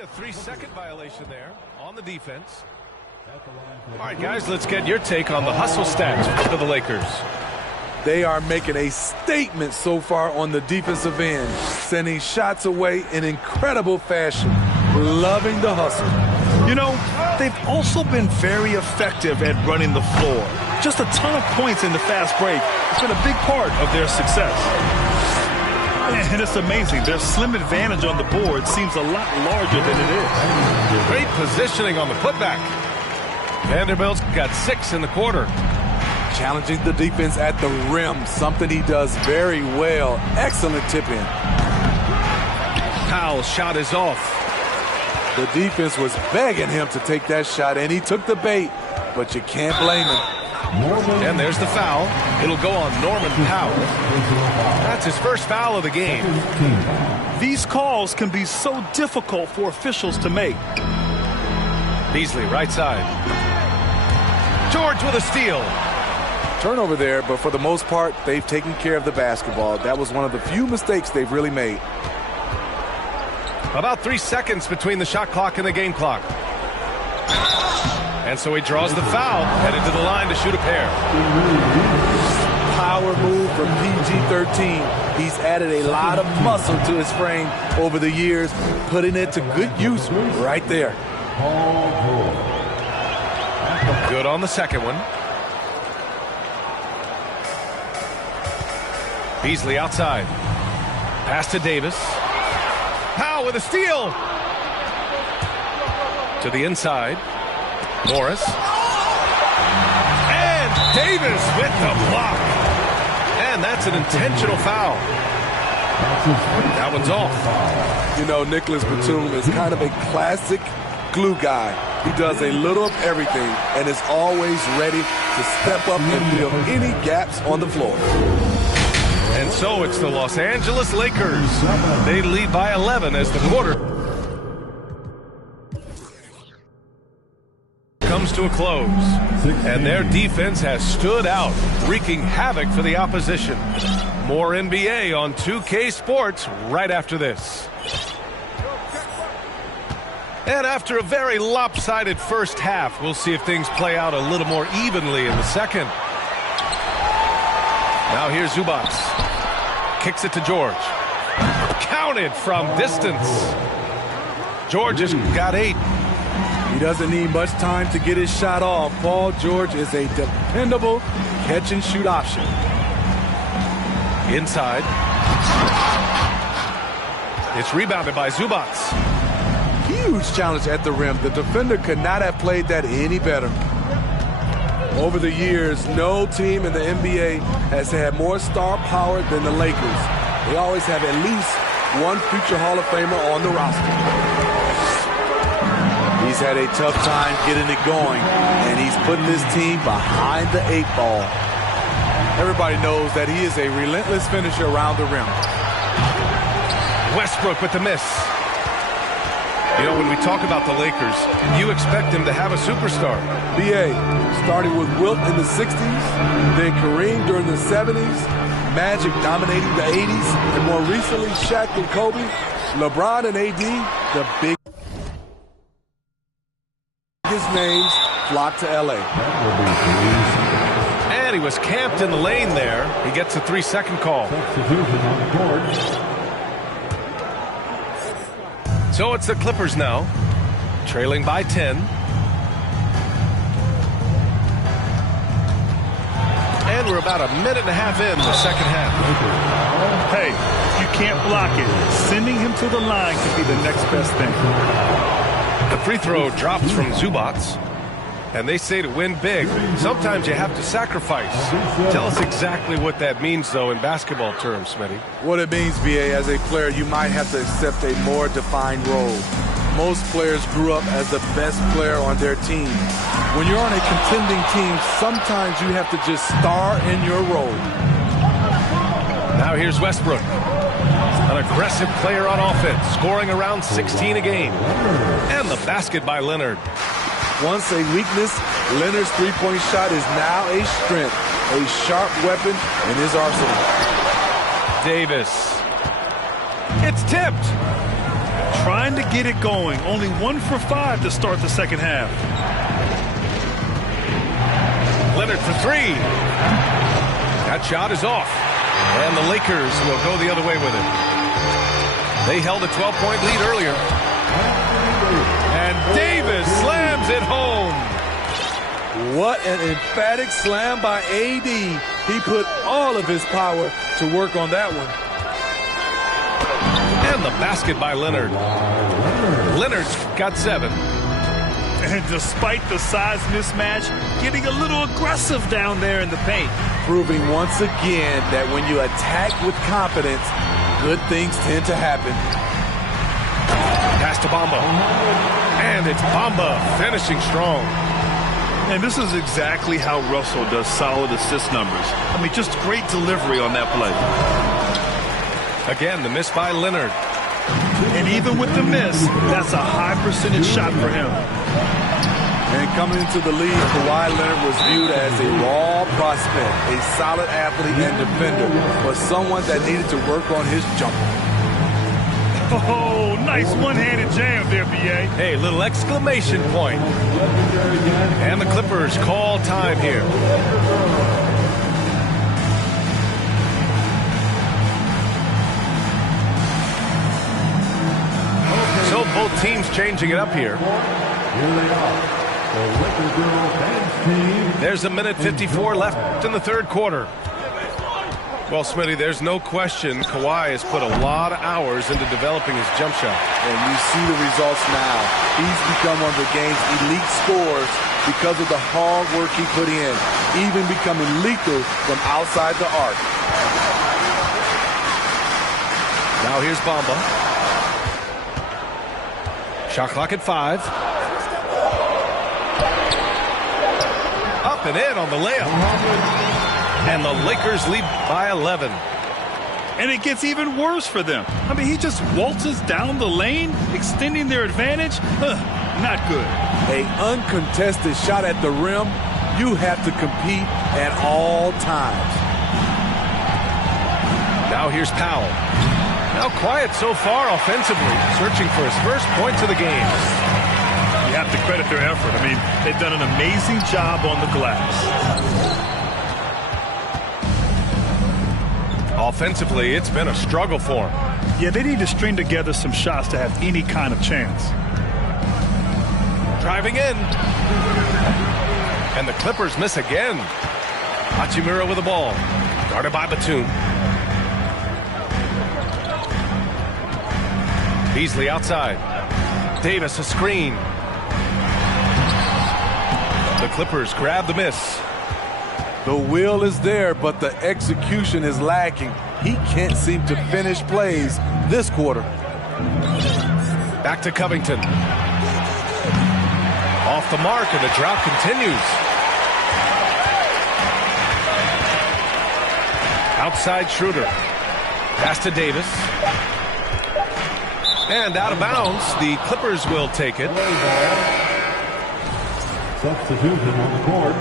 A 3-second violation there on the defense. All right, guys, let's get your take on the hustle stats for the Lakers. They are making a statement so far on the defensive end, sending shots away in incredible fashion. Loving the hustle. You know, they've also been very effective at running the floor. Just a ton of points in the fast break. It's been a big part of their success. And it's amazing. Their slim advantage on the board seems a lot larger than it is. Great positioning on the putback. Vanderbilt's got 6 in the quarter. Challenging the defense at the rim, something he does very well. Excellent tip-in. Powell's shot is off. The defense was begging him to take that shot, and he took the bait, but you can't blame him. And there's the foul. It'll go on Norman Powell. That's his first foul of the game. These calls can be so difficult for officials to make. Beasley, right side. George with a steal. Turnover there, but for the most part, they've taken care of the basketball. That was one of the few mistakes they've really made. About 3 seconds between the shot clock and the game clock. And so he draws the foul, headed to the line to shoot a pair. Power move from PG-13. He's added a lot of muscle to his frame over the years, putting it to good use right there. Good on the second one. Beasley outside. Pass to Davis. Powell with a steal. To the inside. Morris. And Davis with the block. And that's an intentional foul. That one's off. You know, Nicholas Batum is kind of a classic glue guy. He does a little of everything and is always ready to step up and fill any gaps on the floor. And so it's the Los Angeles Lakers. They lead by 11 as the quarter comes to a close. And their defense has stood out, wreaking havoc for the opposition. More NBA on 2K Sports right after this. And after a very lopsided first half, we'll see if things play out a little more evenly in the second. Now here's Zubac. Kicks it to George. Counted from distance. George has got 8. He doesn't need much time to get his shot off. Paul George is a dependable catch-and-shoot option. Inside. It's rebounded by Zubac. Huge challenge at the rim. The defender could not have played that any better. Over the years, no team in the NBA has had more star power than the Lakers. They always have at least one future Hall of Famer on the roster. He's had a tough time getting it going, and he's put this team behind the 8 ball. Everybody knows that he is a relentless finisher around the rim. Westbrook with the miss. You know, when we talk about the Lakers, you expect them to have a superstar. B.A. starting with Wilt in the 60s, then Kareem during the 70s, Magic dominating the 80s, and more recently Shaq and Kobe, LeBron and A.D., the biggest names flock to L.A. And he was camped in the lane there. He gets a 3-second call. So it's the Clippers now, trailing by 10. And we're about a minute and a half in the second half. Hey, you can't block it. Sending him to the line could be the next best thing. The free throw drops from Zubac. And they say to win big, sometimes you have to sacrifice. Tell us exactly what that means, though, in basketball terms, Smitty. What it means, B.A., as a player, you might have to accept a more defined role. Most players grew up as the best player on their team. When you're on a contending team, sometimes you have to just star in your role. Now here's Westbrook. An aggressive player on offense, scoring around 16 a game. And the basket by Leonard. Once a weakness, Leonard's three-point shot is now a strength, a sharp weapon in his arsenal. Davis. It's tipped. trying to get it going. Only 1 for 5 to start the second half. Leonard for three. That shot is off. And the Lakers will go the other way with it. They held a 12-point lead earlier. And Davis slams it home. What an emphatic slam by AD. He put all of his power to work on that one. And the basket by Leonard. Leonard's got 7. And despite the size mismatch, getting a little aggressive down there in the paint. Proving once again that when you attack with confidence, good things tend to happen. Pass to Bamba. And it's Bamba finishing strong. And this is exactly how Russell does solid assist numbers. I mean, just great delivery on that play. Again, the miss by Leonard. And even with the miss, that's a high percentage shot for him. And coming into the league, Kawhi Leonard was viewed as a raw prospect, a solid athlete and defender, but someone that needed to work on his jumper. Oh, nice one-handed jam there, B.A. Hey, little exclamation point. And the Clippers call time here. So both teams changing it up here. There's a minute 54 left in the third quarter. Well, Smitty, there's no question Kawhi has put a lot of hours into developing his jump shot. And you see the results now. He's become one of the game's elite scorers because of the hard work he put in, even becoming lethal from outside the arc. Now here's Bamba. Shot clock at 5. Up and in on the layup. And the Lakers lead by 11. And it gets even worse for them. I mean, he just waltzes down the lane, extending their advantage. Not good. An uncontested shot at the rim, you have to compete at all times. Now here's Powell. Now quiet so far offensively, searching for his first points of the game. You have to credit their effort. I mean, they've done an amazing job on the glass. Offensively, it's been a struggle for him. Yeah, they need to string together some shots to have any kind of chance. Driving in. And the Clippers miss again. Hachimura with the ball. Guarded by Batum. Beasley outside. Davis a screen. The Clippers grab the miss. The will is there, but the execution is lacking. He can't seem to finish plays this quarter. Back to Covington. Off the mark, and the drought continues. Outside Schroeder. Pass to Davis. And out of bounds, the Clippers will take it. Substitution on the court.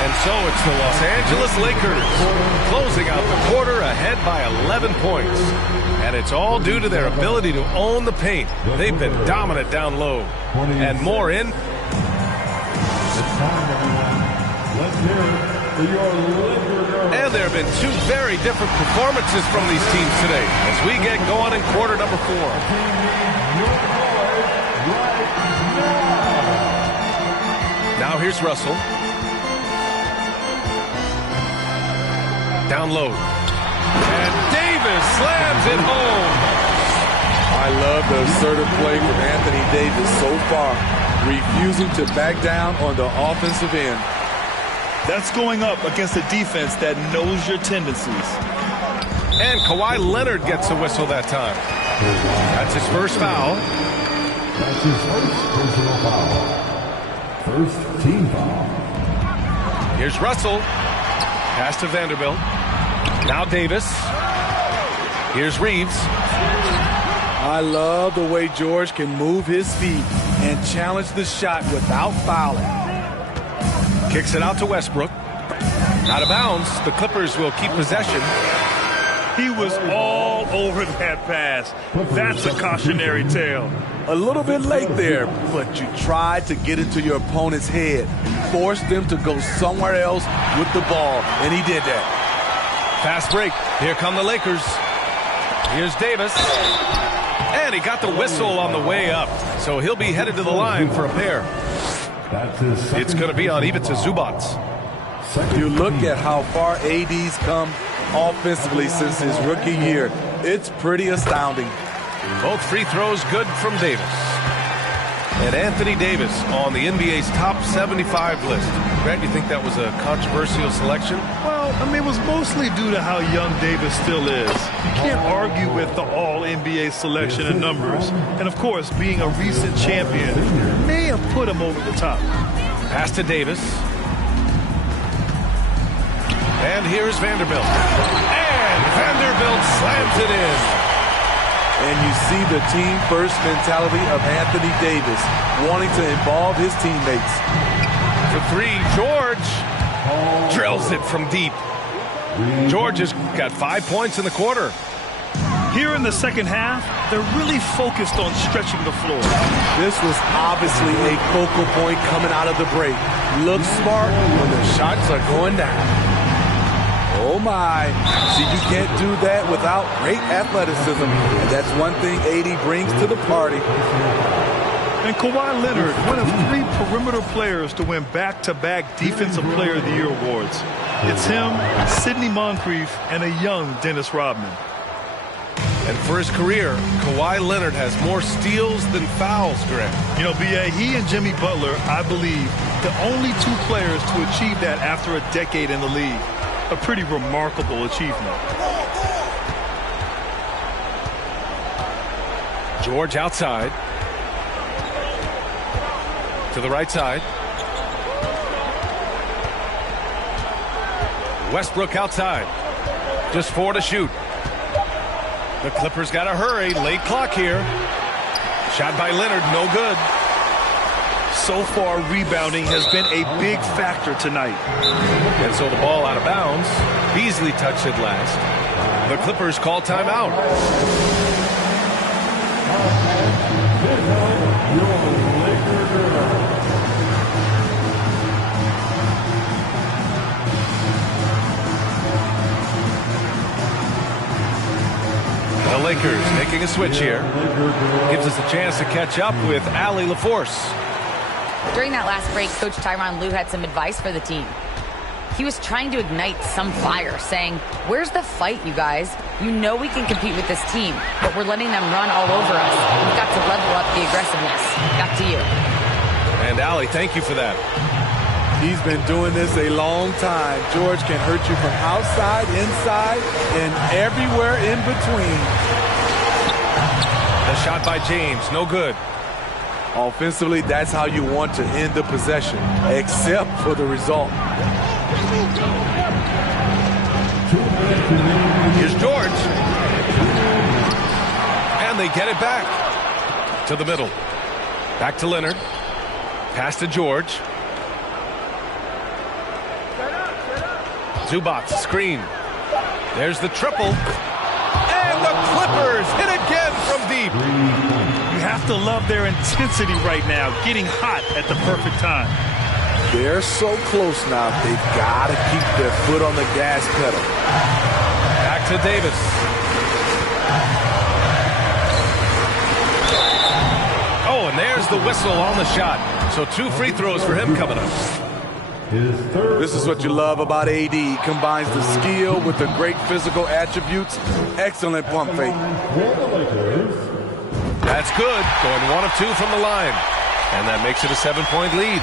And so it's the Los Angeles Lakers closing out the quarter ahead by 11 points. And it's all due to their ability to own the paint. They've been dominant down low. And more in. And there have been two very different performances from these teams today as we get going in quarter number 4. Now here's Russell. Down low. And Davis slams it home. I love the assertive play from Anthony Davis so far, refusing to back down on the offensive end. That's going up against a defense that knows your tendencies. And Kawhi Leonard gets a whistle that time. That's his first foul. That's his first personal foul. First team foul. Here's Russell. Pass to Vanderbilt. Now Davis. Here's Reeves. I love the way George can move his feet and challenge the shot without fouling. Kicks it out to Westbrook. Out of bounds. The Clippers will keep possession. He was all over that pass. That's a cautionary tale. A little bit late there, but you tried to get into your opponent's head, force them to go somewhere else with the ball, and he did that. Fast break. Here come the Lakers. Here's Davis. And he got the whistle on the way up, so he'll be headed to the line for a pair. It's going to be on Ivica Zubac. You look at how far AD's come offensively since his rookie year. It's pretty astounding. Both free throws good from Davis. And Anthony Davis on the NBA's top 75 list. Grant, you think that was a controversial selection? Well, I mean, it was mostly due to how young Davis still is. You can't argue with the all-NBA selection and numbers. And, of course, being a recent champion may have put him over the top. Pass to Davis. And here's Vanderbilt. And Vanderbilt slams it in. And you see the team-first mentality of Anthony Davis, wanting to involve his teammates. For three, George drills it from deep. George has got 5 points in the quarter. Here in the second half, they're really focused on stretching the floor. This was obviously a focal point coming out of the break. Look smart when the shots are going down. Oh my. See, you can't do that without great athleticism. And that's one thing AD brings to the party. And Kawhi Leonard, one of 3 perimeter players to win back-to-back Defensive Player of the Year awards. It's him, Sidney Moncrief, and a young Dennis Rodman. And for his career, Kawhi Leonard has more steals than fouls, Greg. You know, B.A., he and Jimmy Butler, I believe, the only 2 players to achieve that after a decade in the league. A pretty remarkable achievement. George outside. To the right side. Westbrook outside. Just 4 to shoot. The Clippers got to hurry. Late clock here. Shot by Leonard, no good. So far, rebounding has been a big factor tonight. And so the ball out of bounds. Beasley touched it last. The Clippers call timeout. The Lakers making a switch here. Gives us a chance to catch up with Allie LaForce. During that last break, Coach Tyronn Lue had some advice for the team. He was trying to ignite some fire, saying, "Where's the fight, you guys? You know we can compete with this team, but we're letting them run all over us. We've got to level up the aggressiveness." Back to you. And Allie, thank you for that. He's been doing this a long time. George can hurt you from outside, inside, and everywhere in between. The shot by James, no good. Offensively, that's how you want to end the possession, except for the result. Here's George. And they get it back. To the middle. Back to Leonard. Pass to George. Zubac, screen. There's the triple. And the Clippers hit again from deep. You have to love their intensity right now, getting hot at the perfect time. They're so close now, they've got to keep their foot on the gas pedal. Back to Davis. Oh, and there's the whistle on the shot. So 2 free throws for him coming up. This is what you love about AD. He combines the skill with the great physical attributes. Excellent pump fake. That's good. Going 1 of 2 from the line. And that makes it a 7-point lead.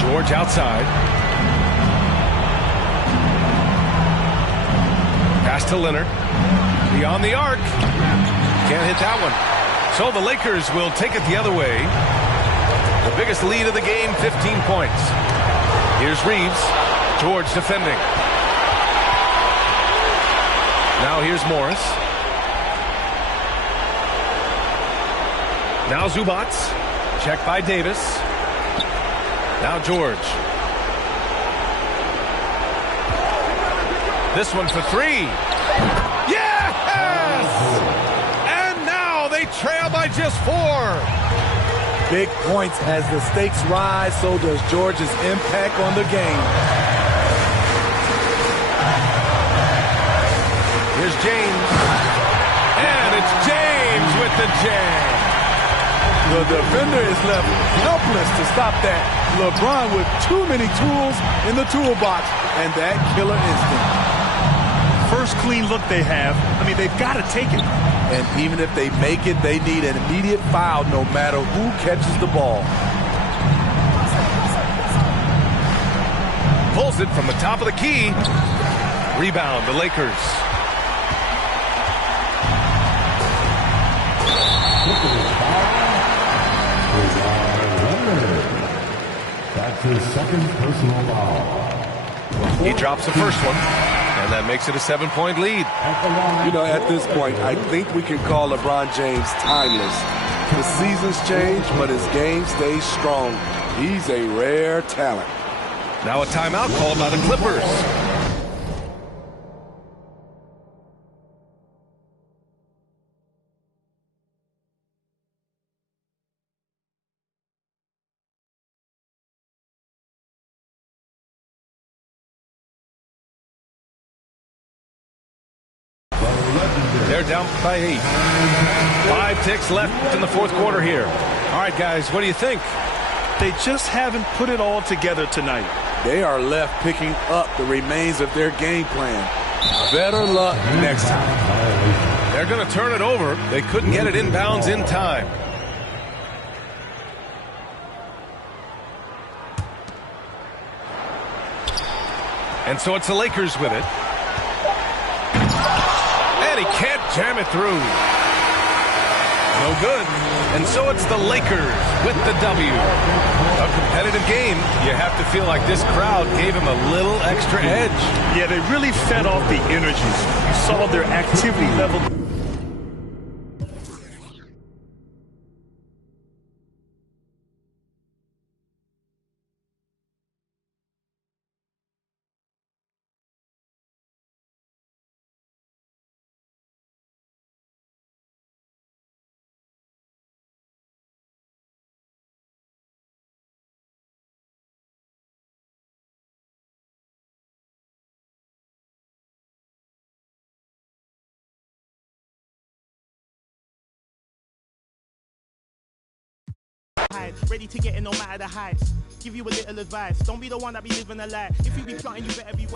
George outside. Pass to Leonard. Beyond the arc. Can't hit that one. So the Lakers will take it the other way. The biggest lead of the game, 15 points. Here's Reeves. George defending. Now here's Morris. Now Zubac. Check by Davis. Now George. This one for three. Yes! And now they trail by just 4. Big points as the stakes rise, so does Georgia's impact on the game. Here's James. And it's James with the jam. The defender is left helpless to stop that. LeBron with too many tools in the toolbox and that killer instinct. First clean look they have. I mean, they've got to take it. And even if they make it, they need an immediate foul no matter who catches the ball. Pulls it from the top of the key. Rebound, the Lakers. That's his second personal foul. He drops the first one, and that makes it a 7-point lead. You know, at this point, I think we can call LeBron James timeless. The seasons change, but his game stays strong. He's a rare talent. Now a timeout called by the Clippers. They're down by 8. 5 ticks left in the fourth quarter here. All right, guys, what do you think? They just haven't put it all together tonight. They are left picking up the remains of their game plan. Better luck next time. They're going to turn it over. They couldn't get it inbounds in time. And so it's the Lakers with it. And he can't jam it through. No good. And so it's the Lakers with the W. A competitive game. You have to feel like this crowd gave him a little extra edge. Yeah, they really fed off the energy. You saw their activity level. Ready to get in no matter the heights. Give you a little advice. Don't be the one that be living a lie. If you be plotting, you better be wise.